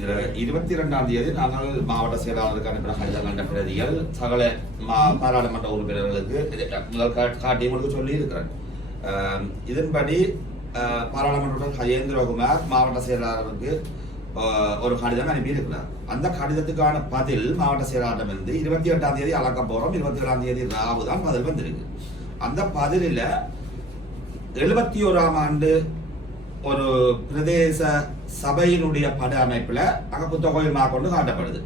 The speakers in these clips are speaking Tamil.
22ஆம் தேதி நாங்கள் மாவட்ட செயலாளருக்கு அனுப்பின கடிதங்கள் பிரதிகள் சகல பாராளுமன்ற உறுப்பினர்களுக்கு முதல் காட்டியவங்களுக்கு சொல்லி இருக்கிறேன். இதன்படி பாராளுமன்ற கஜேந்திரகுமார் மாவட்ட செயலாளருக்கு ஒரு கடிதம் அனுப்பியிருக்கிறார். அந்த கடிதத்துக்கான பதில் மாவட்ட செயலாளரிடமிருந்து 28ஆம் தேதி அளக்க போறோம். 27ஆம் தேதி ராவு தான் பதில் வந்திருக்கு. அந்த பதிலில் 71ஆம் ஆண்டு ஒரு பிரதேச சபையினுடைய பட அமைப்புல அங்க புத்தகோயில் கொண்டு காட்டப்படுது.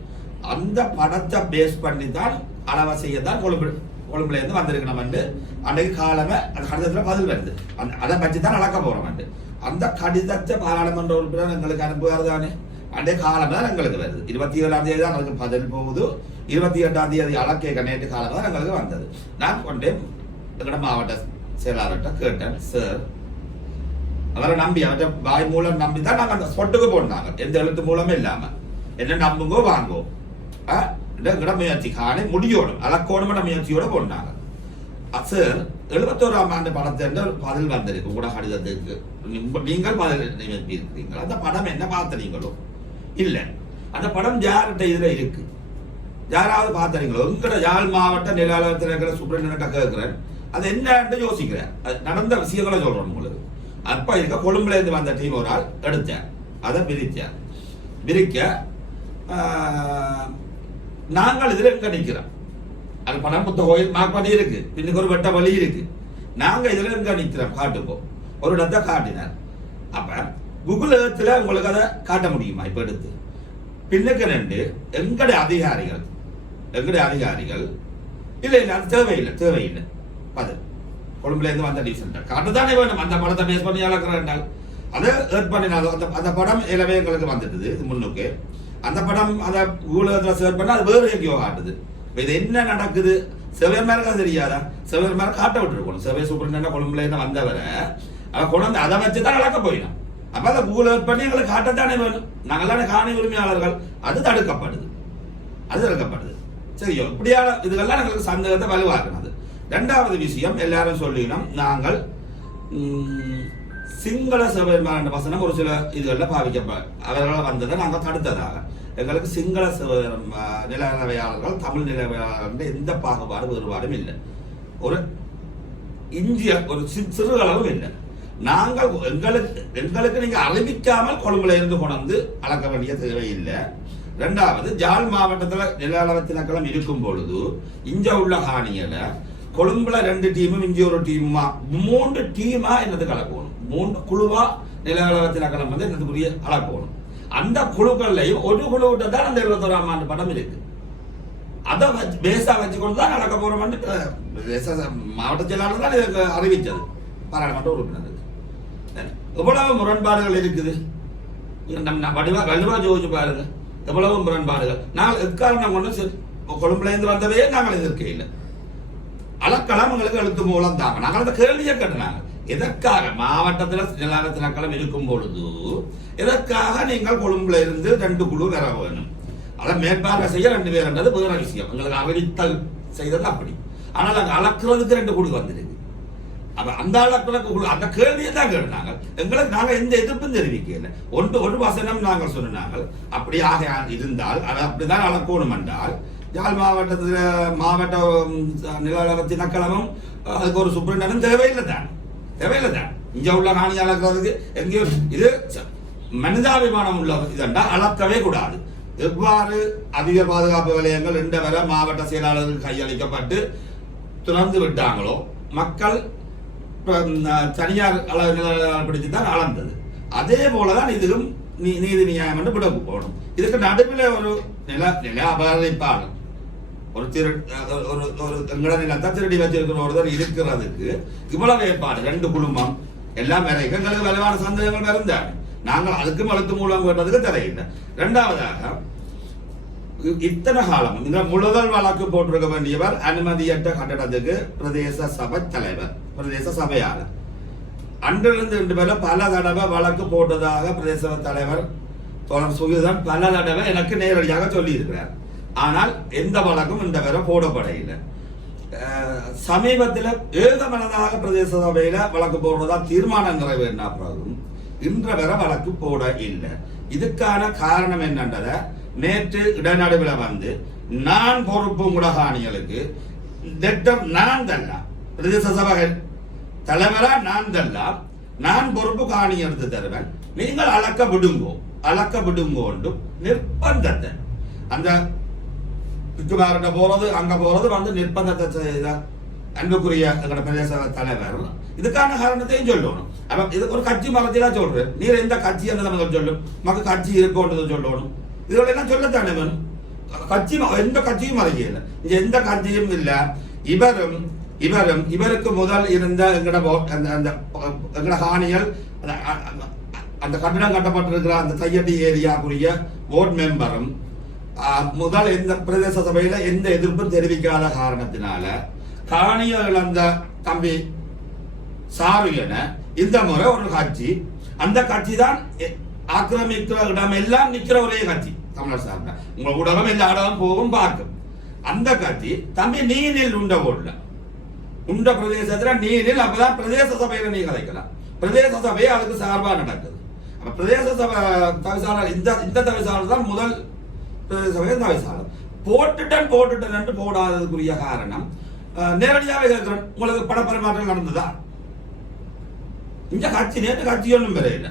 அந்த படத்தை பேஸ் பண்ணி தான் அளவை செய்யத்தான் கொழும்புல இருந்து வந்திருக்கணும் அன்றைக்கு காலமே அந்த கடிதத்துல பதில் வருது. அதை பற்றி தான் அளக்க போறோம். அந்த கடிதத்தை பாராளுமன்ற உறுப்பினர் எங்களுக்கு அனுப்புவார் தானே. அன்றைய காலம் தான் எங்களுக்கு வருது. 27ஆம் தேதி தான் எங்களுக்கு பதில் போகுது. 28ஆம் தேதி அளக்க நேற்று காலம் தான் எங்களுக்கு வந்தது. நான் கொண்டே எங்களோட மாவட்ட செயலாளர்கிட்ட கேட்டேன். சார், அவரை நம்பி அவற்றை வாய் மூலம் நம்பி தான் நாங்கள் அந்த ஸ்பொட்டுக்கு போனாங்க. எந்த எழுத்து மூலமே இல்லாம என்ன நம்புங்கோ வாங்கோ எங்கட முயற்சி காணி முடியோடும் அளக்கோடும் முயற்சியோட போனாங்க. சார், 71ஆம் ஆண்டு படத்தை பதில் வந்திருக்கு. உங்களோட கடிதத்துக்கு நீங்கள் பதில் இருக்கிறீங்க. அந்த படம் என்ன பார்த்தீங்களோ இல்ல, அந்த படம் யார்கிட்ட இதுல இருக்கு, யாராவது பார்த்தீங்களோ? உங்களோட யாழ் மாவட்ட நிலாளத்தில் இருக்கிற சூப்பரண்ட் கேட்கிறேன். அது என்ன யோசிக்கிறேன். நடந்த விஷயங்களை சொல்றேன் உங்களுக்கு. அப்ப இருக்க கொழும்புல இருந்து வந்த டீம் ஒரு ஆள் எடுத்தேன். அதை பிரிக்க நாங்கள் இதுல எங்க நிக்கிறோம். அது பணம் புத்த கோயில் மாப்படி இருக்கு, பின்னுக்கு ஒரு வெட்ட வழி இருக்கு. நாங்க இதுல எங்க நிக்கிறோம் காட்டுப்போம். ஒரு இடத்தை காட்டினார். அப்ப கூகுள் ஏர்த்ல உங்களுக்கு அதை காட்ட முடியுமா? இப்ப எடுத்து பின்னுக்கு ரெண்டு எங்களுடைய அதிகாரிகள் இல்ல இல்ல அது தேவையில்லை அது கொழும்புல இருந்து வந்த டீசென்ட் காட்டுதானே வேணும். அந்த படத்தை பேஸ் பண்ணி அளக்கிறாண்டால் அதை ஏர்ட் பண்ணினால அந்த படம் எல்லாமே எங்களுக்கு வந்துட்டுது. இது முன்னுக்கு அந்த படம் அதை ஊடகத்தில் சேர்ட் பண்ணா அது வேறு எங்கேயோ காட்டுது. இது என்ன நடக்குது செவ்வாய் மேலே தெரியாதா? செவ்வாய் மேலே காட்ட விட்டுருக்கணும். செவ்வாய் சூப்பர் கொழும்புல இருந்து வந்தவரை அதை கொண்டு அதை வச்சு தான் அளக்க போயிடும். அப்ப அதை கூகுள் ஏர்ட் பண்ணி எங்களுக்கு காட்டத்தானே வேணும். நாங்களான காணி உரிமையாளர்கள். அது தடுக்கப்படுது. சரியோ, இப்படியான இதுகள்லாம் எங்களுக்கு சந்தேகத்தை வலுவாக்குனது. ரெண்டாவது விஷயம், எல்லாரும் சொல்லினோம் நாங்கள் சிங்கள சபைமான வசனம் ஒரு சில இதுகளில் பாவிக்கப்ப அவர்களால் வந்ததை நாங்கள் தடுத்ததாக. எங்களுக்கு சிங்கள நிலவையாளர்கள் தமிழ் நிலவையாளர்கள் எந்த பாகுபாடு வேறுபாடும் இல்லை. ஒரு இந்திய ஒரு சிறுகளவும் இல்லை. நாங்கள் எங்களுக்கு நீங்க அறிவிக்காமல் கொழும்புல இருந்து கொண்டு அளக்க வேண்டிய தேவையில்லை. ரெண்டாவது, ஜாழ் மாவட்டத்தில் நில அளவு திணைக்களம் இருக்கும் பொழுது இங்க உள்ள காணியில கொழும்புல 2 டீமும் இங்கே ஒரு டீமுமா 3 டீமா என்னது கலக்கணும். 3 குழுவா நில அளவு திணைக்களம் என்னதுக்குரிய அளக்கணும். அந்த குழுக்கள்லையும் ஒரு குழுவிட்ட தான் அந்த 71ஆம் ஆண்டு படம் இருக்கு. அதை பேஸா வச்சுக்கொண்டு தான் நடக்க போறோம். மாவட்ட செயலாளர் தான் இதுக்கு அறிவிச்சது பாராளுமன்ற உறுப்பினருக்கு. எவ்வளவு முரண்பாடுகள் இருக்குது. வலுவா ஜோதிச்சு பாருங்க, எவ்வளவு முரண்பாடுகள். நாங்கள் எக்காரணம் கொண்டு கொழும்புல இருந்து வந்தவே நாங்கள் எதிர்க்கையில் அளக்கலாம் எங்களுக்கு எழுத்து மூலம் தாங்க. நாங்கள் அந்த கேள்வியை கேட்டாங்க, எதற்காக மாவட்டத்தில் நிலத்தினக்களம் இருக்கும் பொழுது எதற்காக நீங்கள் கொழும்புல இருந்து 2 குழு வர வேணும்? அதை மேற்பார்வை செய்ய 2 பேர் என்றது வேற விஷயம். எங்களுக்கு அறிவித்தல் செய்தது அப்படி. ஆனால் அங்கே அளக்கிறதுக்கு 2 குழு வந்துருக்கு. அப்ப அந்த அளக்கிறதுக்கு அந்த கேள்வியை தான் கேட்டாங்க. எங்களுக்கு நாங்கள் எந்த எதிர்ப்பும் தெரிவிக்கல. ஒரு வசனம் நாங்கள் சொன்னாங்க, அப்படியாக இருந்தால் அதை அப்படிதான் அளக்கணும் என்றால் யாழ் மாவட்டத்தில் மாவட்ட நில அளவு திணைக்களமும் அதுக்கு ஒரு சூப்பரண்டும் தேவையில்லை தான். இங்க உள்ள காணி அளக்கிறதுக்கு எங்கேயோ இது மனிதாபிமானம் உள்ள இதெண்டா அளக்கவே கூடாது. எவ்வாறு அதிக பாதுகாப்பு வலயங்கள் 2 வரை மாவட்ட செயலாளருக்கு கையளிக்கப்பட்டு திறந்து விட்டாங்களோ மக்கள் தனியார் அளவு தான் அளந்தது. அதே போலதான் இதுவும் நீதி நியாயம் என்று விட போகணும். இதுக்கு நடுவில் ஒரு நில அபகரிப்பாளர் ஒரு எங்கட நிலத்தை திருடி வச்சிருக்கிற ஒருத்தர் இருக்கிறதுக்கு இவ்வளவு ஏற்பாடு 2 குடும்பம் எல்லாம் வேற எங்களுக்கு வலுவான சந்தேகங்கள் இருந்தாங்க. நாங்கள் அதுக்கும் எழுத்து மூலம் கேட்டதுக்கு தெரியல. ரெண்டாவதாக, இத்தனை காலம் இந்த முதல் வழக்கு போட்டிருக்க வேண்டியவர் அனுமதியற்ற கட்டடத்துக்கு பிரதேச சபை தலைவர், பிரதேச சபையாளர். அன்றிலிருந்து 2 பேரும் பல தடவை வழக்கு போட்டதாக பிரதேச தலைவர் தொடர் சுகிதன் பல தடவை எனக்கு நேரடியாக சொல்லி இருக்கிறார். ஆனால் எந்த வழக்கும் இந்த வரை போடப்பட இல்லை. சமீபத்தில் ஏகமனதாக பிரதேச சபையில வழக்கு போடுறதா தீர்மானம் நிறைவேறின பிறகும் இன்ற வரை வழக்கு போட இல்லை. இதுக்கான காரணம் என்னன்றதை நேற்று இடைநடுவில் வந்து நான் பொறுப்பு முடகாணிகளுக்கு லெட்டர் நான் தரலாம், பிரதேச சபை தலைவரா நான் தரலாம், நான் பொறுப்பு காணி எடுத்து தருவேன், நீங்கள் அளக்க விடுங்கோண்டு நிர்பந்தத்தை அந்த பிக்குமார்கிட்ட போறது அங்க போறது வந்து நிர்பந்தத்தை செய்த அன்புக்குரிய எங்களோட பிரதேச தலைவர் இதுக்கான காரணத்தையும் சொல்லணும். அப்ப இது ஒரு கட்சி மரத்திலா சொல்றேன், நீர் எந்த கட்சி என்ன சொல்லும், மக்கள் கட்சி இருக்கோன்றதை சொல்லணும். இதெல்லாம் சொல்லத்தானே வேணும். கட்சி எந்த கட்சியும் மறைக்கல, இங்க எந்த கட்சியும் இல்ல. இவருக்கு முதல் இருந்த எங்கட காணிகள் அந்த கட்டிடம் கட்டப்பட்டிருக்கிற அந்த தையட்டி ஏரியாக்குரிய போர்ட் மெம்பரும் முதல் இந்த பிரதேச சபையில எந்த எதிர்ப்பும் தெரிவிக்காத காரணத்தினால காணிகள் இழந்த தம்பி சாருயன இந்த முறை ஒரு கட்சி, அந்த கட்சி தான் ஆக்கிரமிக்கிற இடம் எல்லாம் நிக்கிற ஒரே கட்சி தமிழர் சார்ந்த உங்க ஊடகம் எல்லா இடம் போகும் பார்க்கும். அந்த கட்சி தம்பி நீனில் உண்ட போடல, உண்ட பிரதேசத்துல நீனில் அப்பதான் பிரதேச சபையில நீ கதைக்கலாம். பிரதேச சபையை அதுக்கு சார்பா நடக்குது. அப்ப பிரதேச சபை தவிசாளர் இந்த தவிசாளர் தான் முதல் பிரதேச சபை தவிசாளர். போட்டுட்டன் என்று போடாததுக்குரிய காரணம் நேரடியாக கேட்கிறேன், உங்களுக்கு பணப்பரிமாற்றம் நடந்ததா? இந்த கட்சி நேற்று கட்சி ஒன்றும் பெற இல்லை,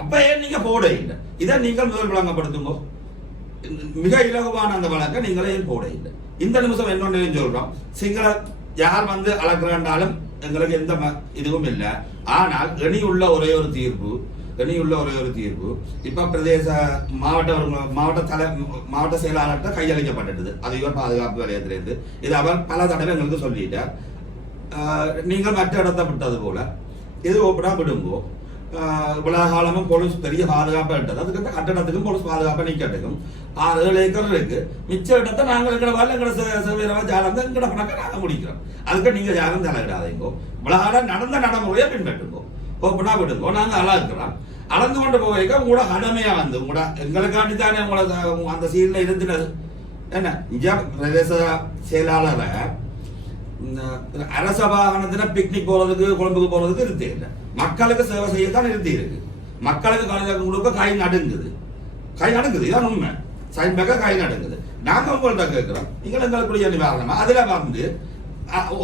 அப்ப ஏன் நீங்க போட இல்லை? இதை நீங்கள் முதல் விளங்கப்படுத்துங்க. மிக இலகுவான அந்த வழக்கை நீங்களே போட இல்லை. இந்த நிமிஷம் என்னொன்னையும் சொல்றோம், சிங்கள யார் வந்து அளக்கிறாண்டாலும் எங்களுக்கு எந்த இதுவும் இல்லை. ஆனால் இனியுள்ள ஒரே ஒரு தீர்ப்பு இப்ப பிரதேச மாவட்ட செயலாளர்கிட்ட கையளிக்கப்பட்டது. அது இவர் பாதுகாப்பு வலயத்திலிருந்து இது அவர் பல தடவை எங்களுக்கு சொல்லிட்டார். நீங்கள் மற்ற இடத்தை விட்டது போல இது ஓப்பனா விடுங்கோ. இவ்வளவு காலமும் போலீஸ் பெரிய பாதுகாப்பா இட்டது, அதுக்கிட்ட கட்டடத்துக்கும் போலீஸ் பாதுகாப்பா நிக்கட்டுக்கும். 6-7 ஏக்கர் இருக்கு, மிச்ச இடத்தை நாங்கள் எங்கட வரல எங்கட சேவையரவா ஜாலந்த எங்கட பணக்க நாங்கள் முடிக்கிறோம். அதுக்கு நீங்க யாரும் தலையிடாதீங்கோ. இவ்வளவு காலம் நடந்த நடைமுறையை பின்பற்றுங்கோ, ஓப்பனா விடுங்கோ. நாங்க அளக்கிறோம், அளந்து கொண்டு போக உங்களோட கடமையா வந்து உங்களோட எங்களுக்காண்டி தானே உங்களோட அந்த சீன்ல இருந்துனது. என்ன இங்க பிரதேச செயலாளரை அரச வாகனத்துல பிக்னிக் போறதுக்கு கொழும்புக்கு போறதுக்கு இருந்தே இல்லை, மக்களுக்கு சேவை செய்யத்தான் இருந்தே இருக்கு. மக்களுக்கு கொடுக்க கை நடுங்குது, இதான் உண்மை. சைன் பேக்க கை நடுங்குது. நாங்க உங்கள்கிட்ட கேட்கிறோம், நீங்கள் எங்களுக்குரிய நிவாரணமா அதுல வந்து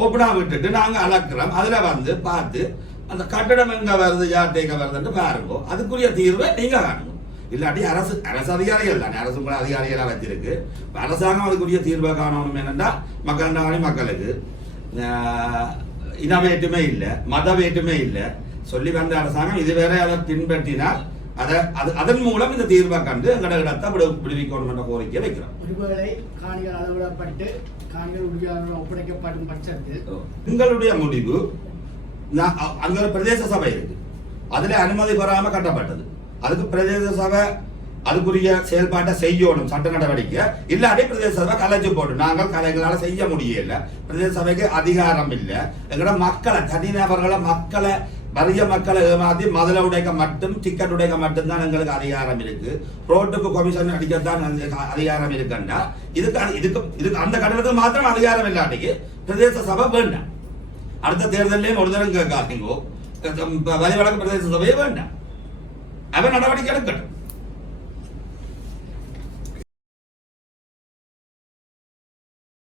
ஓப்பனா விட்டுட்டு நாங்க அளக்கிறோம். அதுல வந்து பார்த்து அந்த கட்டடம் எங்க வருது, யார் தேங்க வருதுன்னு பாருங்க. அதுக்குரிய தீர்வை நீங்க காணுங்க. இல்லாட்டி அரசு அதிகாரிகள் தானே, அரசு கூட அதிகாரிகளா வச்சிருக்கு. அரசாங்கம் அதுக்குரிய தீர்வை காணணும். என்னன்னா மக்களுக்கு இன வேற்றுமை இல்லை, மத வேற்றுமை இல்லை சொல்லி வந்த அரசாங்கம் இதுவரை அதை பின்பற்றினால் அதன் மூலம் இந்த தீர்வை கண்டு எங்கட இடத்தை விடுவிக்கணும் என்ற கோரிக்கை வைக்கிறோம். ஒப்படைக்கப்படும் பட்சத்தில் எங்களுடைய முடிவு, அங்க ஒரு பிரதேச சபை இருக்கு, அதுல அனுமதி பெறாம கட்டப்பட்டது. அதுக்கு பிரதேச சபை அதுக்குரிய செயல்பாட்டை செய்யணும், சட்ட நடவடிக்கை. இல்லாட்டி பிரதேச சபை கலைச்சு போட்டு நாங்கள் கலைகளால செய்ய முடியல. பிரதேச சபைக்கு அதிகாரம் இல்லை. எங்கட மக்களை தனிநபர்களை வறிய மக்களை ஏமாத்தி மதுரை உடைக்க மட்டும், டிக்கெட் உடைக்க மட்டும்தான் எங்களுக்கு அதிகாரம் இருக்கு. ரோட்டுக்கு கமிஷன் அடிக்கத்தான் அதிகாரம் இருக்குண்டா இதுக்கு அந்த கட்டணத்துக்கு மாத்திரம் அதிகாரம் இல்லாட்டிக்கு பிரதேச சபை வேண்டாம். அடுத்த தேர்தலையும் ஒரு தரம் கேட்காதீங்கோ, வரி வழக்கு பிரதேச சபையே வேண்டாம். அவன் நடவடிக்கை எடுக்கட்டும்.